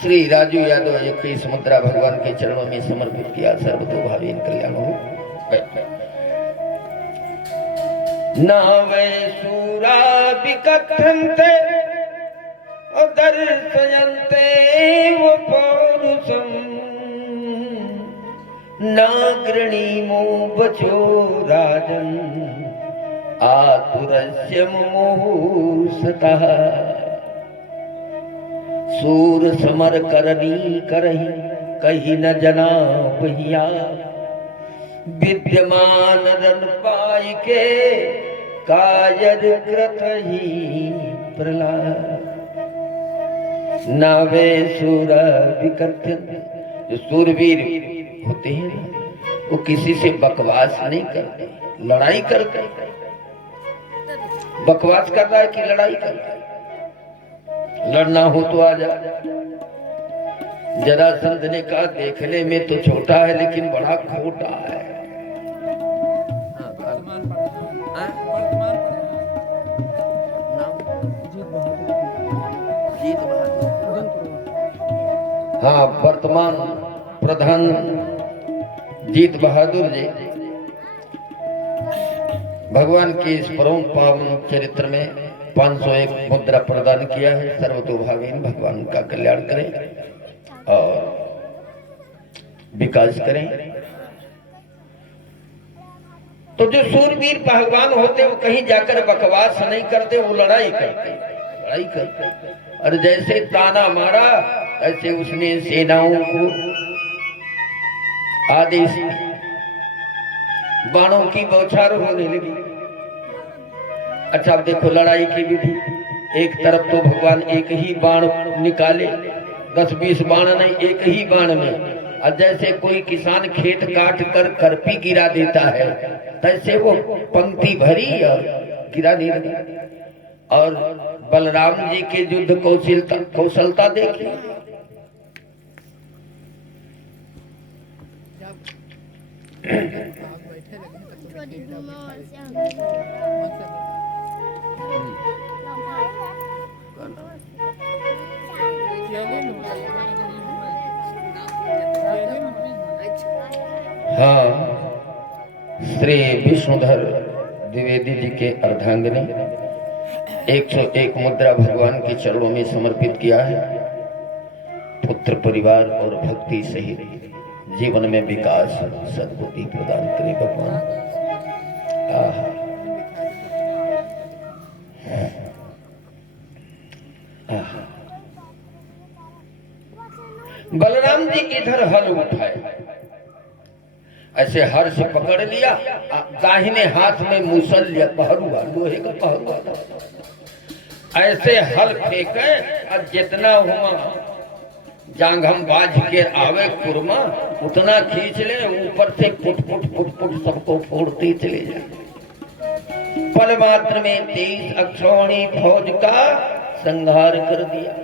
श्री राजू यादव 21 मुद्रा भगवान के चरणों में समर्पित किया। सर्वतोभावी कल्याण हो। नावे सूरा बिकथंते दर्शयन्ते वो पौरुषम नागृणीमो बचो राजन आतुरस्य मुमुहुसतः। सूर समर करनी करही कही न जना बहिया। विद्यमान रन पाई के कायज कृत ही प्रहलाद। नावे सूर विकथ्य। जो सूरवीर होते हैं वो किसी से बकवास नहीं करते, लड़ाई करते। बकवास करता है कि लड़ाई करता है? लड़ना हो तो आ जा। जरासंध ने कहा देखने में तो छोटा है लेकिन बड़ा खोटा है। हाँ, वर्तमान प्रधान जीत बहादुर जी भगवान के इस परम पावन चरित्र में 501 मुद्रा प्रदान किया है। सर्वतोभावीन भगवान का कल्याण करें और विकास करें। तो जो सूरवीर पहलवान होते वो कहीं जाकर बकवास नहीं करते, वो लड़ाई करते। और जैसे ताना मारा ऐसे उसने सेनाओं को आदेश बाणों की बौछार होने लगी। अच्छा, अब देखो लड़ाई की विधि। एक तरफ तो भगवान एक ही बाण निकाले, 10-20 बाण नहीं, एक ही बाण में। और जैसे कोई किसान खेत काट कर करपी गिरा देता है, तैसे वो पंक्ति भरी और गिरा नहीं लगी। और बलराम जी के युद्ध कौशलता देखिए। हाँ, श्री विष्णुधर द्विवेदी जी के अर्धांगिनी 101 मुद्रा भगवान के चरणों में समर्पित किया है। पुत्र परिवार और भक्ति सहित जीवन में विकास सद्बुद्धि प्रदान करे भगवान। बलराम जी इधर हल उठाए, ऐसे हर से पकड़ लिया, दाहिने हाथ में मूसल लिया, पहरुआ, लोहे का पहरुआ, ऐसे हल फेंके और जितना हुआ जांघम बाज के आवे कुरमा उतना खींच ले, ऊपर से फुट फुट फुट फुट सबको फोड़ते चले जाए। पल मात्र में 23 अक्षौणी फौज का संहार कर दिया।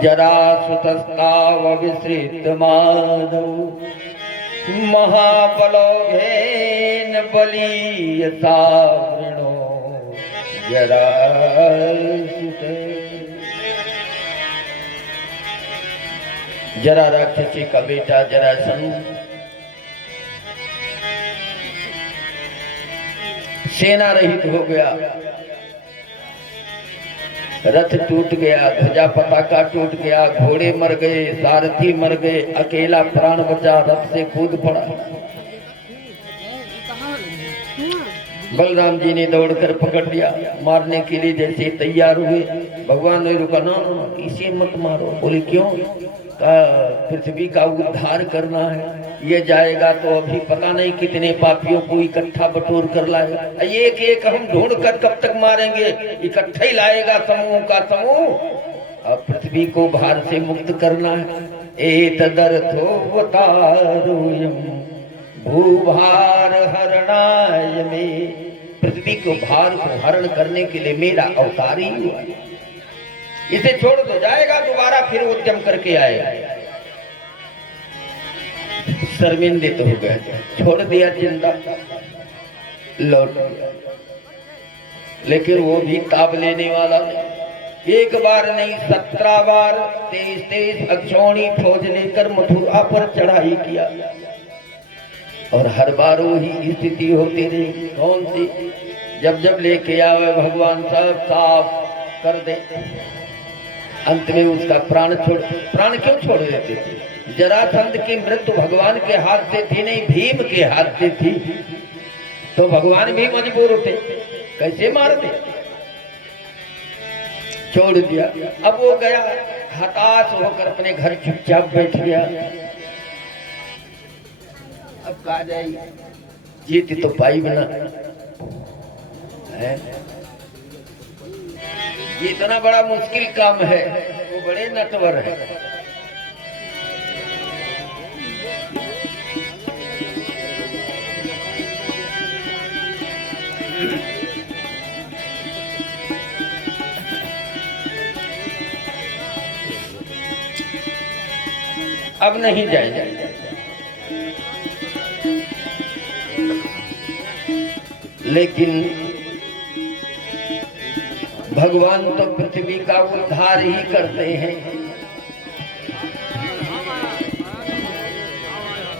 जरा सुतस्ताव विसृत माधव महाबलोघेन बलीयतावृणो जरासुते। जरा राक्षसी का बेटा जरासंध सेना रहित हो गया, रथ टूट गया, ध्वजा पताका टूट गया, घोड़े मर गए, सारथी मर गए, अकेला प्राण बचा, रथ से कूद पड़ा। बलराम जी ने दौड़कर पकड़ लिया, मारने के लिए जैसे तैयार हुए, भगवान ने रुका, ना इसे मत मारो। बोले क्यों? पृथ्वी का उद्धार करना है, ये जाएगा तो अभी पता नहीं कितने पापियों को इकट्ठा बटोर कर लाएगा, एक एक हम ढूंढ कर कब तक मारेंगे, इकट्ठा ही लाएगा समूह का समूह। अब पृथ्वी को भार से मुक्त करना है। एतदर्थोऽवतारोऽयं भूभार हरणाय में, पृथ्वी को भार को हरण करने के लिए मेरा अवतार ही हुआ। इसे छोड़ दो, जाएगा दोबारा फिर उद्यम करके आएगा। शर्मिंदित हो गए, छोड़ दिया जिंदा, लौट गया। लेकिन वो भी ताब लेने वाला नहीं। एक बार नहीं 17 बार 23 अक्षौणी फौज लेकर मथुरा पर चढ़ाई किया और हर बार वही स्थिति होती रही। कौन सी? जब जब लेके आवे भगवान सब साफ कर दे, अंत में उसका प्राण क्यों छोड़ देते थे? जरासंध की मृत्यु भगवान के हाथ से थी नहीं, भीम के हाथ से थी, तो भगवान भी मजबूर थे, कैसे मार दे? छोड़ दिया। अब वो गया, हताश होकर अपने घर चुपचाप बैठ गया। अब कहा जाए, जीत तो पाई बना है, ये इतना बड़ा मुश्किल काम है, वो बड़े नटवर है। अब नहीं जाएगा, लेकिन भगवान तो पृथ्वी का उद्धार ही करते हैं,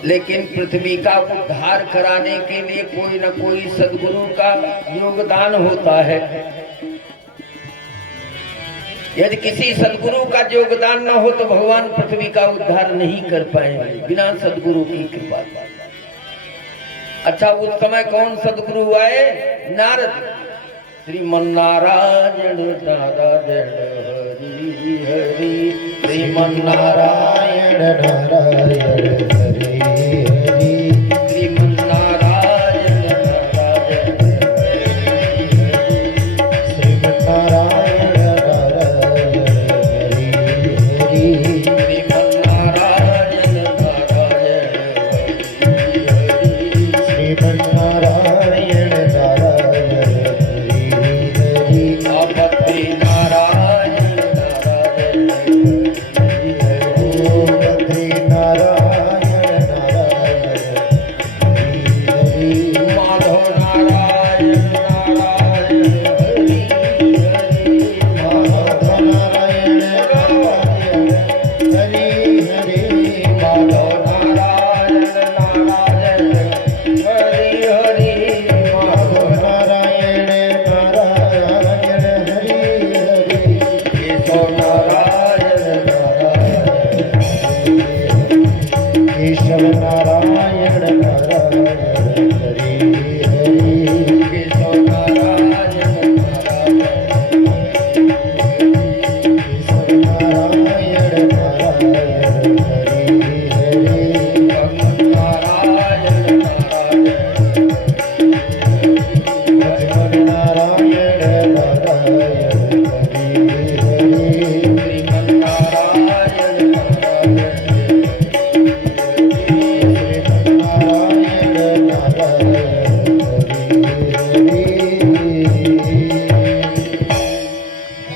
लेकिन पृथ्वी का उद्धार कराने के लिए कोई न कोई सद्गुरु का योगदान होता है। यदि किसी सद्गुरु का योगदान न हो तो भगवान पृथ्वी का उद्धार नहीं कर पाएंगे बिना सद्गुरु की कृपा। अच्छा, उस समय कौन सद्गुरु आए? नारद। श्रीमन्नारायण नारायण हरि हरि, श्रीमन्नारायण नारायण हरि हरि, श्रीमन्नारायण नारायण श्रीमन्नारायण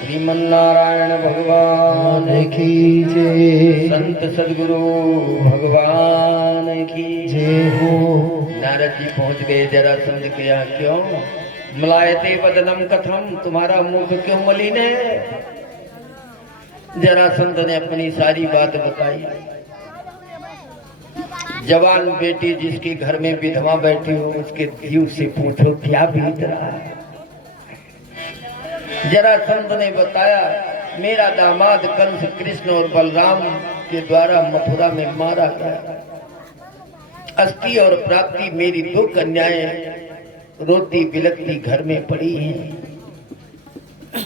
श्रीमन्नारायण भगवान भगवान की जय। संत सदगुरु भगवान की जय हो। नारद जी पहुंच गए जरासंध के यहाँ। क्यों मलायते बदनम कथम, तुम्हारा मुख क्यों मलिन है? जरासंध ने अपनी सारी बात बताई। जवान बेटी जिसके घर में विधवा बैठी हो उसके धीव से पूछो क्या बीत रहा है। जरासंध ने बताया मेरा दामाद कंस कृष्ण और बलराम के द्वारा मथुरा में मारा गया। अस्थि और प्राप्ति मेरी दो कन्याएं रोती बिलखती घर में पड़ी हैं।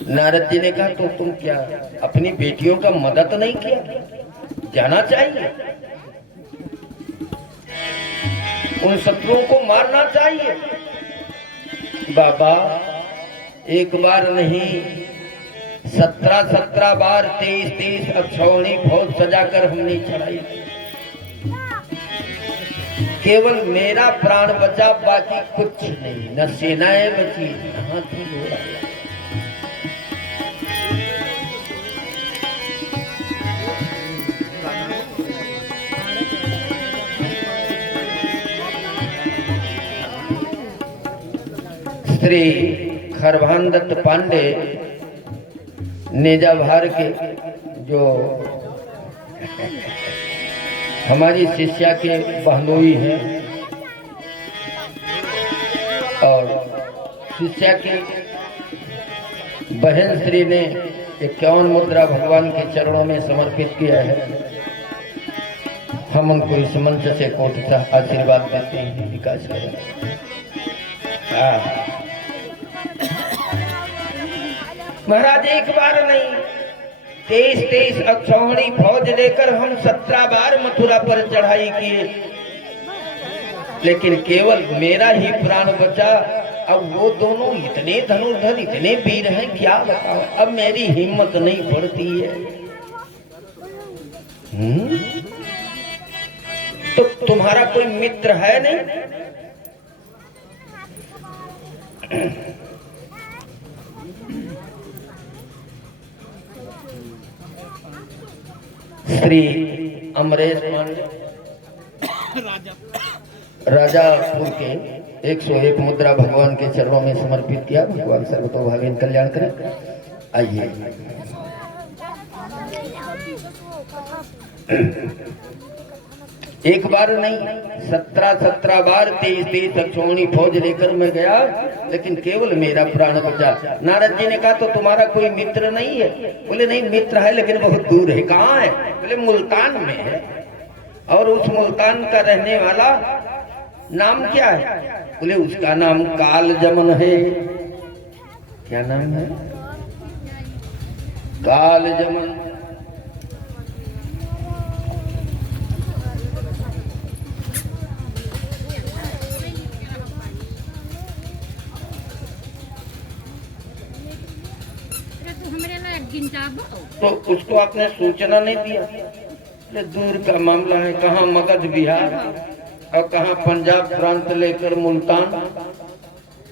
नारद जी ने कहा तो तुम क्या अपनी बेटियों का मदद नहीं किया? जाना चाहिए, उन शत्रुओं को मारना चाहिए। बाबा एक बार नहीं 17 बार 23 अक्षौहिणी फौज सजाकर हमने चढ़ाई। केवल मेरा प्राण बचा, बाकी कुछ नहीं। न सेनाएं बची न हाथी घोड़ा। श्री खरभान दत्त पांडे नेजाभार के जो हमारी शिष्या के बहनोई हैं और शिष्या की बहन श्री ने 51 मुद्रा भगवान के चरणों में समर्पित किया है। हम उनको इस मंच से कोटितः आशीर्वाद देते हैं। विकास करें। महाराज एक बार नहीं 23 अक्षौहिणी फौज लेकर हम 17 बार मथुरा पर चढ़ाई किए, लेकिन केवल मेरा ही प्राण बचा। अब वो दोनों इतने धनुर्धर इतने वीर हैं, क्या बताओ। अब मेरी हिम्मत नहीं पड़ती है। तो तुम्हारा कोई मित्र है नहीं? श्री अमरेश पांडे राजापुर के 101 मुद्रा भगवान के चरणों में समर्पित किया। भगवान सर्वतोभावेन कल्याण करें। आइए एक बार नहीं 17 बार 23 अक्षौहिणी फौज लेकर मैं गया, लेकिन केवल मेरा प्राण बचा। नारद जी ने कहा तो तुम्हारा कोई मित्र नहीं है? बोले नहीं मित्र है, लेकिन बहुत दूर है। कहाँ है? बोले मुल्तान में है। और उस मुल्तान का रहने वाला नाम क्या है? बोले उसका नाम काल जमन है। क्या नाम है? काल जमन। तो उसको आपने सूचना नहीं दिया? दूर का मामला है। कहाँ मगध बिहार और कहाँ पंजाब प्रांत लेकर मुल्तान।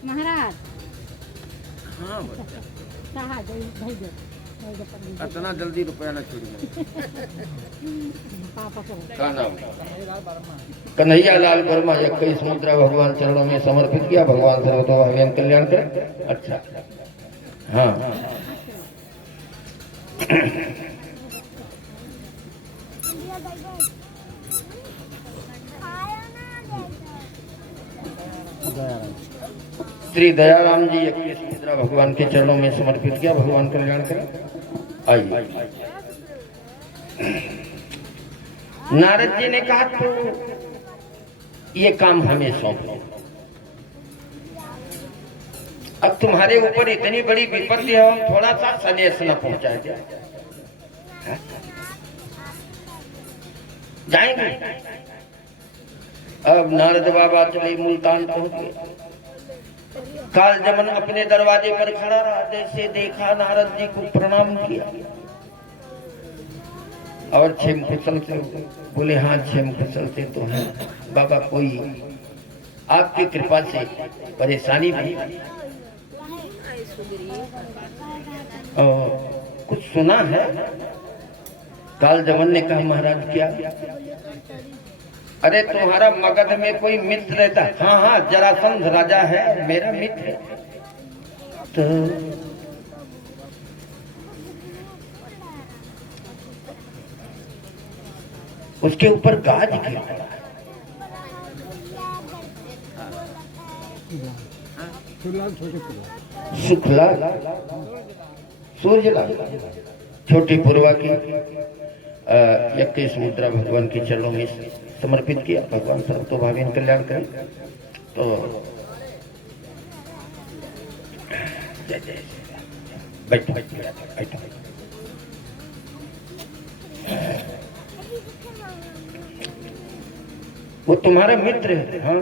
महाराज हाँ इतना जल्दी रुपया ना छोड़िए। का नाम? कन्हैया लाल वर्मा 21 मुद्रा भगवान चरणों में समर्पित किया। भगवान सर्वतोभावेन कल्याण करें। अच्छा हाँ श्री दयाराम जी 21 मुद्रा भगवान के चरणों में समर्पित किया। भगवान कल्याण करें। आइए नारद जी ने कहा तो ये काम हमें सौंपो। अब तुम्हारे ऊपर इतनी बड़ी विपत्ति है, हम थोड़ा सा संदेश न पहुंचाए जाएंगे। अब नारद बाबा चले मुल्तान पहुंच गए। काल जमन अपने दरवाजे पर खड़ा रहा। जैसे देखा नारद जी को प्रणाम किया और क्षेम कुशल से बोले हाँ क्षेम कुशल से तो है बाबा, कोई आपकी कृपा से परेशानी भी कुछ सुना है? काल जमन ने कहा महाराज क्या? अरे तुम्हारा मगध में कोई मित्र रहता? हाँ हाँ, जरासंध राजा है मेरा मित्र। तो उसके ऊपर गाज गिर पड़ा। सुखलाल सूर्यलाल छोटी पूर्वा की 21 मुद्रा भगवान के चरणों में समर्पित किया। भगवान सर्व तो भावी कल्याण करें। तो जय जय बैठो बैठो। वो तुम्हारा मित्र है? हाँ।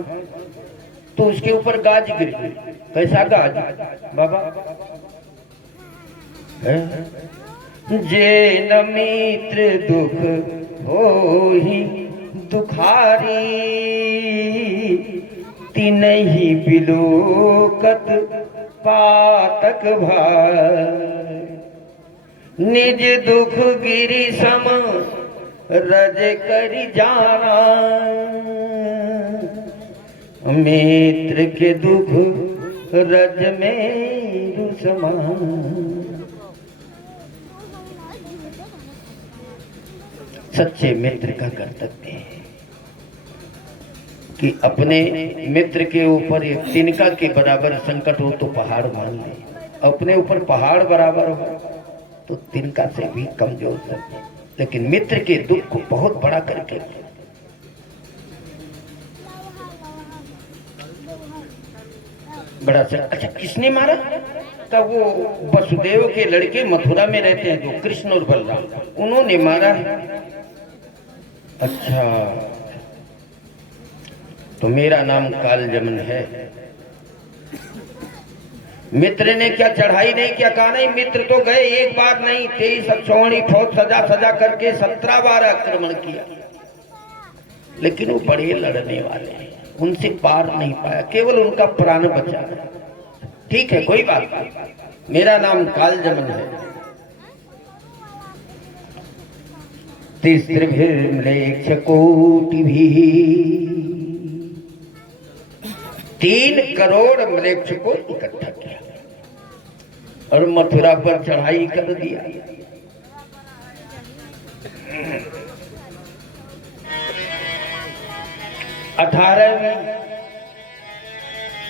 तो उसके ऊपर गाज गिर गई। कैसा गाज बाबा? जे न मित्र दुख होहि दुखारी, तिनहि बिलोकत पातक भाई। निज दुख गिरि सम रज करि जाना, मित्र के दुख रज मेरु समान। सच्चे मित्र का कर्तव्य है कि अपने मित्र के ऊपर एक तिनका के बराबर संकट हो तो पहाड़ मान ले, अपने ऊपर पहाड़ बराबर हो तो तिनका से भी कमजोर समझे, लेकिन मित्र के दुख को बहुत बड़ा करके। बड़ा से अच्छा किसने मारा? तब वो वसुदेव के लड़के मथुरा में रहते हैं जो कृष्ण और बलराम, उन्होंने मारा है। अच्छा, तो मेरा नाम कालजमन है। मित्र ने क्या चढ़ाई नहीं किया? कहा नहीं, मित्र तो गए एक बार नहीं 23 अक्षौहिणी फौज सजा सजा करके 17 बार आक्रमण किया, लेकिन वो बड़े लड़ने वाले हैं, उनसे पार नहीं पाया, केवल उनका प्राण बचा। ठीक है, कोई बात नहीं, मेरा नाम कालजमन है। तिस्त्रिभिर्म्लेच्छ कोटिभिः, 3 करोड़ म्लेच्छ को इकट्ठा किया और मथुरा पर चढ़ाई कर दिया।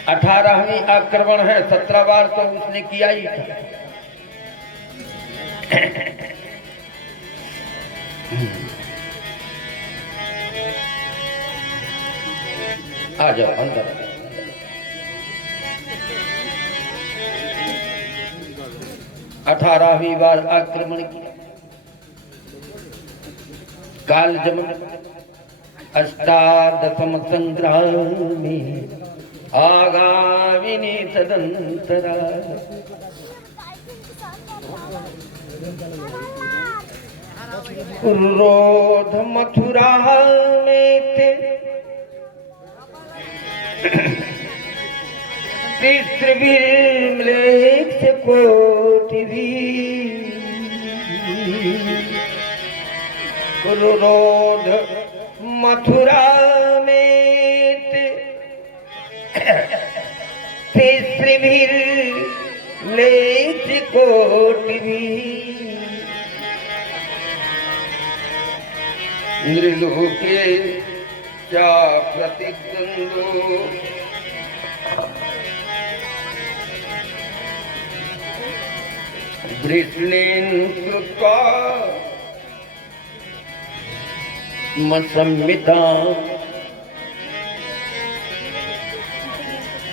18वीं आक्रमण है, 17 बार तो उसने किया ही था। आ जाओ अंदर। 18वीं बार आक्रमण किया। कालजमन अष्टादशम संग्रामे आगामिनी तदंतरा, क्रोध मथुरा में थे तिस्त्रिभिर्म्लेच्छ कोटिभिः, क्रोध मथुरा में थे तिस्त्रिभिर्म्लेच्छ कोटिभिः, नृलोके चा प्रतिद्वंद्वो वृष्णेन कृत्वा मसम्मिता।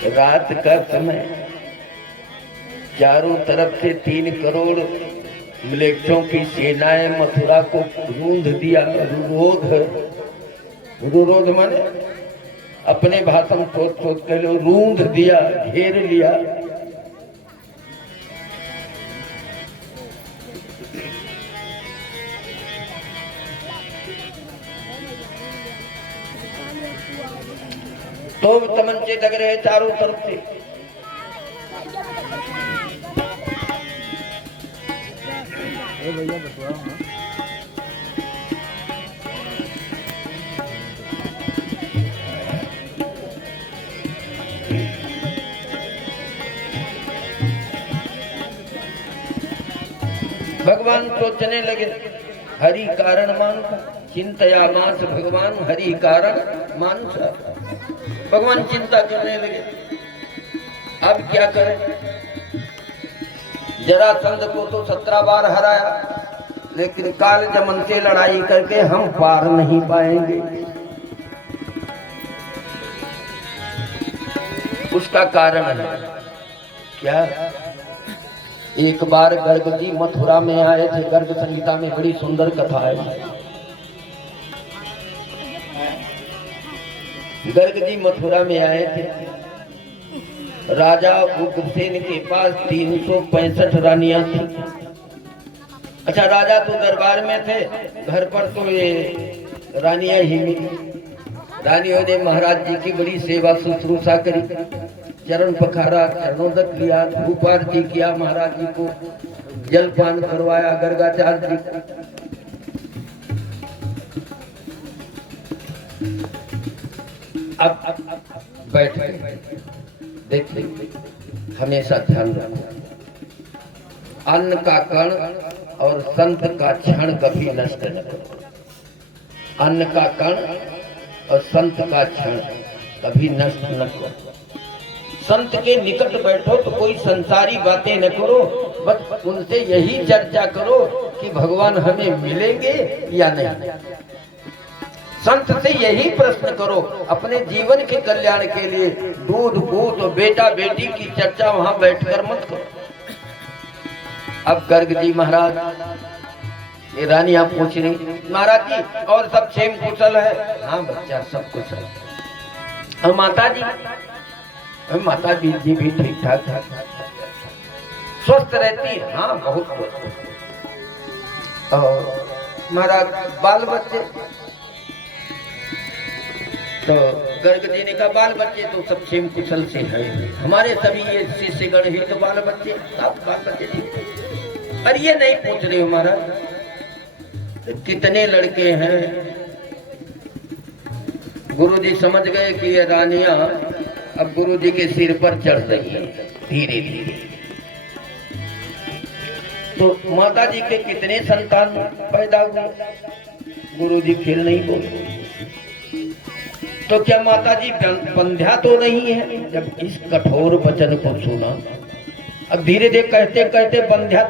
रात का समय, चारों तरफ से 3 करोड़ म्लेच्छों की सेनाएं मथुरा को रूंध दिया। रुरोध माने अपने भाषण सोच सोच कर रूंध दिया, घेर लिया। तो तमंचे लग रहे चारों तरफ से। भगवान सोचने लगे हरि कारण मानसा, चिंतयामास भगवान हरि कारण मानसा। भगवान चिंता करने लगे अब क्या करें। जरासंध को तो 17 बार हराया, लेकिन काल जमन से लड़ाई करके हम पार नहीं पाएंगे। उसका कारण है क्या? एक बार गर्ग जी मथुरा में आए थे। गर्ग संहिता में बड़ी सुंदर कथा है। गर्ग जी मथुरा में आए थे। राजा उग्रसेन के पास 365 रानियां थी। अच्छा, राजा तो दरबार में थे, घर पर तो ये रानियां ही मिली। रानियों ने महाराज जी की बड़ी सेवा शुश्रूषा करी, चरण पखारा, चरणोदक लिया, धूप आरती किया, महाराज जी को जलपान करवाया, गर्गाचार्य जी को। अब बैठ गए। देखिए, हमेशा ध्यान रखो, अन्न का कण और संत का क्षण कभी नष्ट न करो। अन्न का कण और संत का क्षण कभी नष्ट न करो। संत के निकट बैठो तो कोई संसारी बातें न करो, बस उनसे यही चर्चा करो कि भगवान हमें मिलेंगे या नहीं। संत से यही प्रश्न करो, अपने जीवन के कल्याण के लिए दूध पूत और बेटा बेटी की चर्चा वहां बैठकर मत करो। अब गर्ग जी महाराज, ये रानियां पूछ रही, महाराज जी और सब क्षेम कुशल है? हाँ बच्चा, सब कुशल। और माता जी? माता जी भी ठीक ठाक है, स्वस्थ रहती है? हाँ बहुत स्वस्थ। और महाराज बाल बच्चे? तो गर्ग जी ने कहा बाल बच्चे तो सब क्षेम कुशल से है, हमारे सभी ये शिष्यगण ही तो बाल बच्चे, सब बाल बच्चे ठीक। और ये नहीं पूछ रहे हो महाराज तो कितने लड़के हैं? गुरुजी समझ गए कि ये रानियां अब गुरुजी के सिर पर चढ़ रही है धीरे धीरे। तो माता जी के कितने संतान पैदा हुए? गुरुजी फिर नहीं बोले। तो क्या माता जी बंध्या तो नहीं है? जब इस कठोर वचन को सुना, अब धीरे धीरे कहते कहते बंध्या